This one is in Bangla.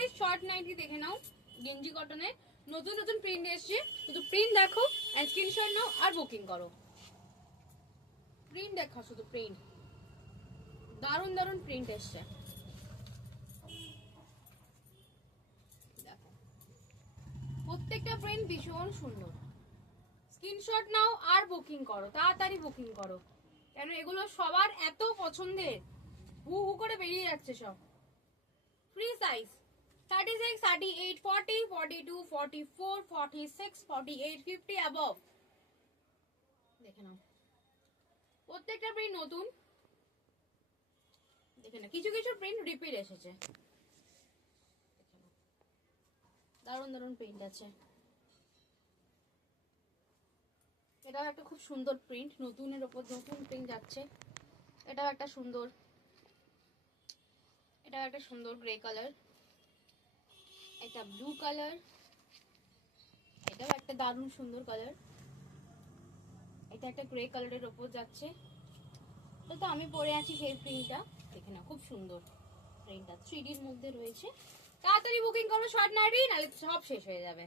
পিস শর্ট নাইটি দেখে নাও, গেঞ্জি কটনের নতুন নতুন প্রিন্ট এসছে, শুধু প্রিন্ট দেখো আর স্ক্রিনশট নাও আর বুকিং করো। প্রিন্ট দেখো, শুধু প্রিন্ট, দারুন দারুন প্রিন্ট এসছে। দেখো প্রত্যেকটা প্রিন্ট ভীষণ সুন্দর। স্ক্রিনশট নাও আর বুকিং করো, তাড়াতাড়ি বুকিং করো, কেন এগুলো সবার এত পছন্দের, হু হু করে বেরিয়ে যাচ্ছে সব। Free size 36, 38, 40, 42, 44, 46, 48, 50 above. দেখে নাও প্রত্যেকটা প্রিন্ট নতুন, দেখে না কিছু কিছু প্রিন্ট রিপিট এসেছে। দারুন দারুন প্রিন্ট আছে। এটাও একটা খুব সুন্দর প্রিন্ট, নতুনের ওপর নতুন প্রিন্ট যাচ্ছে। এটাও একটা সুন্দর, এটাও একটা সুন্দর গ্রে কালার, একটা ব্লু কালার, এটাও একটা দারুণ সুন্দর কালার। এটা একটা গ্রে কালারের ওপর যাচ্ছে, তো আমি পরে আছি সেই প্রিন্টটা। দেখে না খুব সুন্দর প্রিন্টটা, 3D এর মধ্যে রয়েছে। তাড়াতাড়ি বুকিং করো শর্ট নাইটি, নাহলে সব শেষ হয়ে যাবে।